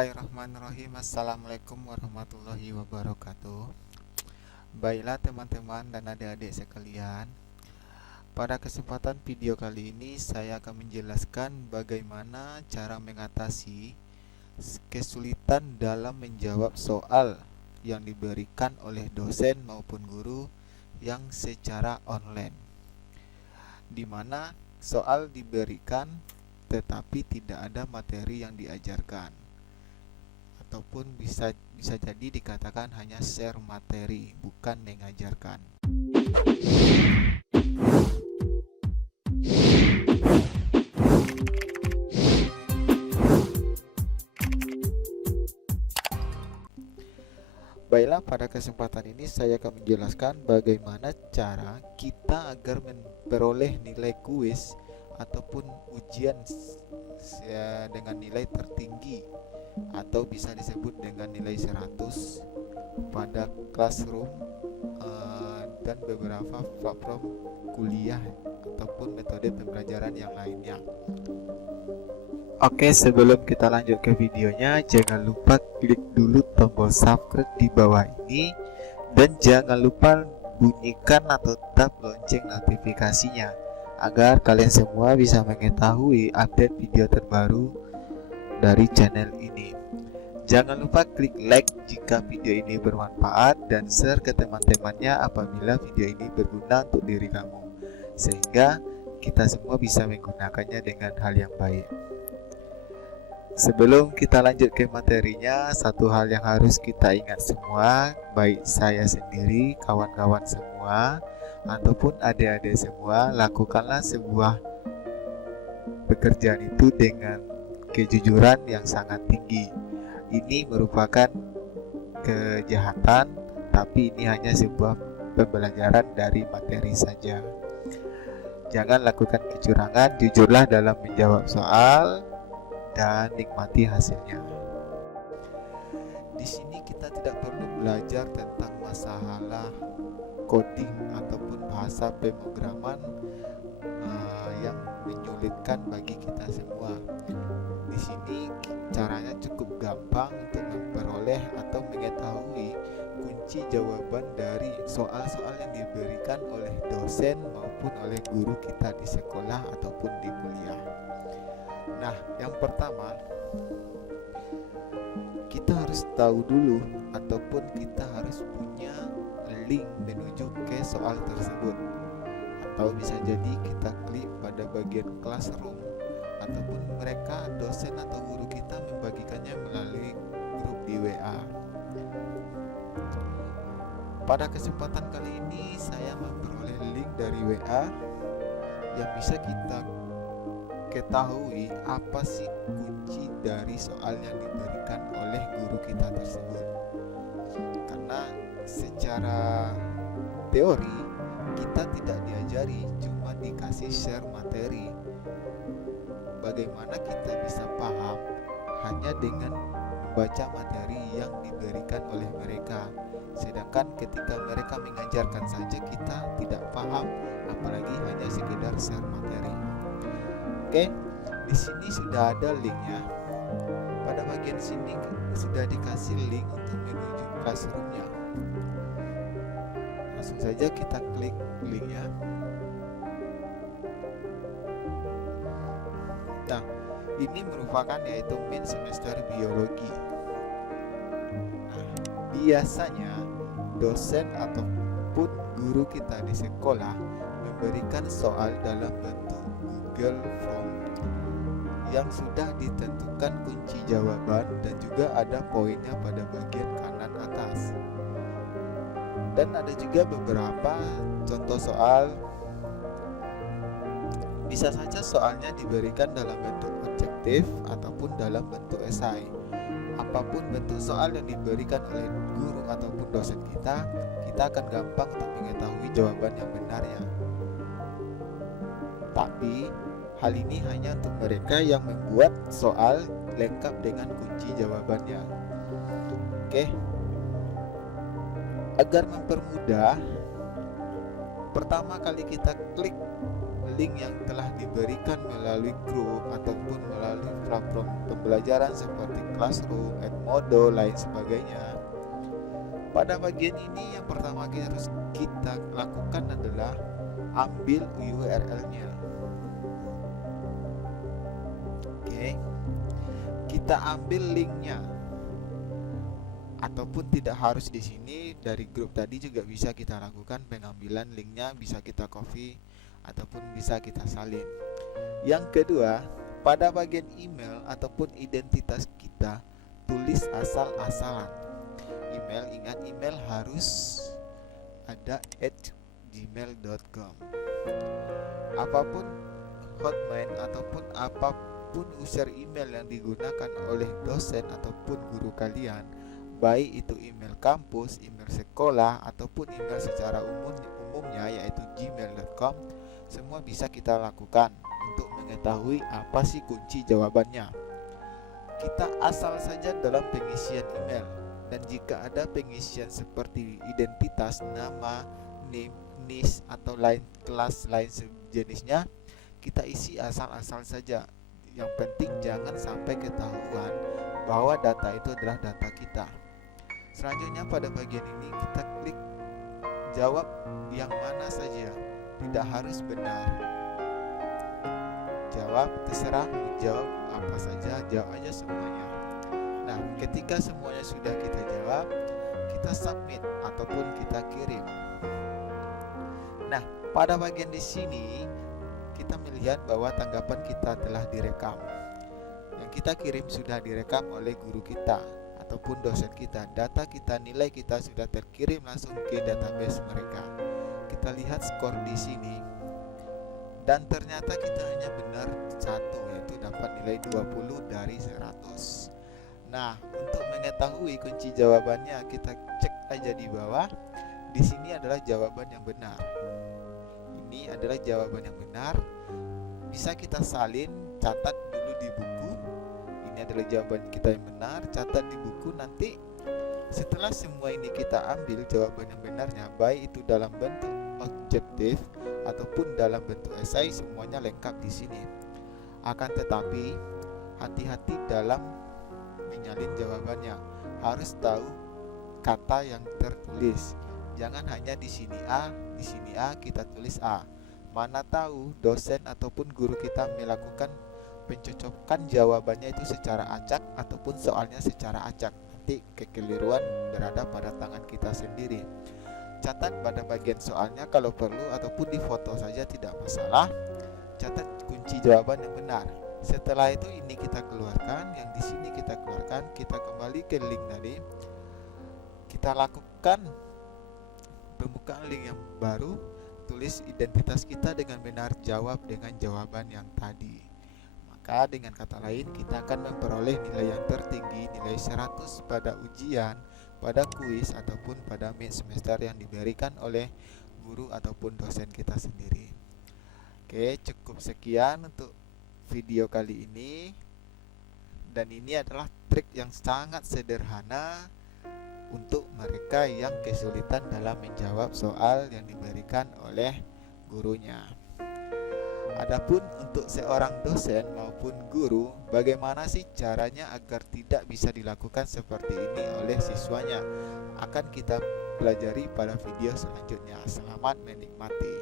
Bismillahirrahmanirrahim. Assalamualaikum warahmatullahi wabarakatuh. Baiklah teman-teman dan adik-adik sekalian, pada kesempatan video kali ini saya akan menjelaskan bagaimana cara mengatasi kesulitan dalam menjawab soal yang diberikan oleh dosen maupun guru yang secara online, di mana soal diberikan tetapi tidak ada materi yang diajarkan, ataupun bisa jadi dikatakan hanya share materi, bukan mengajarkan. Baiklah, pada kesempatan ini saya akan menjelaskan bagaimana cara kita agar memperoleh nilai kuis ataupun ujian dengan nilai tertinggi atau bisa disebut dengan nilai 100 pada classroom dan beberapa platform kuliah ataupun metode pembelajaran yang lainnya. Oke, sebelum kita lanjut ke videonya, jangan lupa klik dulu tombol subscribe di bawah ini dan jangan lupa bunyikan atau tap lonceng notifikasinya agar kalian semua bisa mengetahui update video terbaru dari channel ini. Jangan lupa klik like jika video ini bermanfaat dan share ke teman-temannya apabila video ini berguna untuk diri kamu, sehingga kita semua bisa menggunakannya dengan hal yang baik. Sebelum kita lanjut ke materinya, satu hal yang harus kita ingat semua, baik saya sendiri, kawan-kawan semua, ataupun adik-adik semua, lakukanlah sebuah pekerjaan itu dengan kejujuran yang sangat tinggi. Ini merupakan kejahatan, tapi ini hanya sebuah pembelajaran dari materi saja. Jangan lakukan kecurangan, jujurlah dalam menjawab soal dan nikmati hasilnya. Di sini kita tidak perlu belajar tentang masalah coding ataupun bahasa pemrograman yang menyulitkan bagi kita semua. Di sini caranya cukup gampang untuk memperoleh atau mengetahui kunci jawaban dari soal-soal yang diberikan oleh dosen maupun oleh guru kita di sekolah ataupun di kuliah. Nah, yang pertama, kita harus tahu dulu ataupun kita harus punya link menuju ke soal tersebut, atau bisa jadi kita klik pada bagian classroom ataupun mereka dosen atau guru kita membagikannya melalui grup di WA. Pada kesempatan kali ini saya memperoleh link dari WA yang bisa kita ketahui apa sih kunci dari soal yang diberikan oleh guru kita tersebut. Karena secara teori kita tidak diajari, cuma dikasih share materi. Bagaimana kita bisa paham hanya dengan membaca materi yang diberikan oleh mereka. Sedangkan ketika mereka mengajarkan saja kita tidak paham, apalagi hanya sekedar share materi. Oke, di sini sudah ada linknya. Pada bagian sini sudah dikasih link untuk menuju classroomnya. Langsung saja kita klik linknya. Nah, ini merupakan yaitu main semester biologi. Nah, biasanya dosen ataupun guru kita di sekolah memberikan soal dalam bentuk Google Form yang sudah ditentukan kunci jawaban dan juga ada poinnya pada bagian kanan atas. Dan ada juga beberapa contoh soal. Bisa saja soalnya diberikan dalam bentuk objektif ataupun dalam bentuk esai. Apapun bentuk soal yang diberikan oleh guru ataupun dosen kita akan gampang untuk mengetahui jawaban yang benarnya. Tapi hal ini hanya untuk mereka yang membuat soal lengkap dengan kunci jawabannya. Oke. Agar mempermudah, pertama kali kita klik link yang telah diberikan melalui grup ataupun melalui platform pembelajaran seperti Classroom, Edmodo, lain sebagainya. Pada bagian ini yang pertama kita lakukan adalah ambil URL-nya. Oke. Kita ambil linknya. Ataupun tidak harus di sini, dari grup tadi juga bisa kita lakukan pengambilan linknya, bisa kita copy ataupun bisa kita salin. Yang kedua, pada bagian email ataupun identitas kita tulis asal-asalan. Email, ingat email harus ada @gmail.com. Apapun hotmail ataupun apapun user email yang digunakan oleh dosen ataupun guru kalian, baik itu email kampus, email sekolah, ataupun email secara umumnya yaitu gmail.com, semua bisa kita lakukan untuk mengetahui apa sih kunci jawabannya. Kita asal saja dalam pengisian email, dan jika ada pengisian seperti identitas, nama, name, NIS, atau lain kelas lain sejenisnya, kita isi asal-asal saja. Yang penting jangan sampai ketahuan bahwa data itu adalah data kita. Selanjutnya pada bagian ini kita klik jawab yang mana saja, tidak harus benar. Jawab, terserah mau jawab apa saja, jawab aja semuanya. Nah, ketika semuanya sudah kita jawab, kita submit ataupun kita kirim. Nah, pada bagian di sini kita melihat bahwa tanggapan kita telah direkam. Yang kita kirim sudah direkam oleh guru kita ataupun dosen kita. Data kita, nilai kita sudah terkirim langsung ke database mereka. Kita lihat skor di sini, dan ternyata kita hanya benar satu, yaitu dapat nilai 20 dari 100. Nah, untuk mengetahui kunci jawabannya, kita cek aja di bawah. Di sini adalah jawaban yang benar. Ini adalah jawaban yang benar. Bisa kita salin, catat dulu di buku. Ini adalah jawaban kita yang benar, catat di buku. Nanti setelah semua ini kita ambil jawaban yang benarnya, baik itu dalam bentuk objektif ataupun dalam bentuk esai, semuanya lengkap di sini. Akan tetapi hati-hati dalam menyalin jawabannya. Harus tahu kata yang tertulis. Jangan hanya di sini A kita tulis A. Mana tahu dosen ataupun guru kita melakukan pencocokan jawabannya itu secara acak ataupun soalnya secara acak. Nanti kekeliruan berada pada tangan kita sendiri. Catat pada bagian soalnya kalau perlu, ataupun di foto saja tidak masalah. Catat kunci jawaban yang benar. Setelah itu ini kita keluarkan, yang di sini kita keluarkan, kita kembali ke link tadi. Kita lakukan pembukaan link yang baru, tulis identitas kita dengan benar, jawab dengan jawaban yang tadi. Maka dengan kata lain kita akan memperoleh nilai yang tertinggi, nilai 100 pada ujian, pada kuis ataupun pada mid semester yang diberikan oleh guru ataupun dosen kita sendiri. Oke, cukup sekian untuk video kali ini. Dan ini adalah trik yang sangat sederhana untuk mereka yang kesulitan dalam menjawab soal yang diberikan oleh gurunya. Adapun untuk seorang dosen maupun guru, bagaimana sih caranya agar tidak bisa dilakukan seperti ini oleh siswanya? Akan kita pelajari pada video selanjutnya. Selamat menikmati.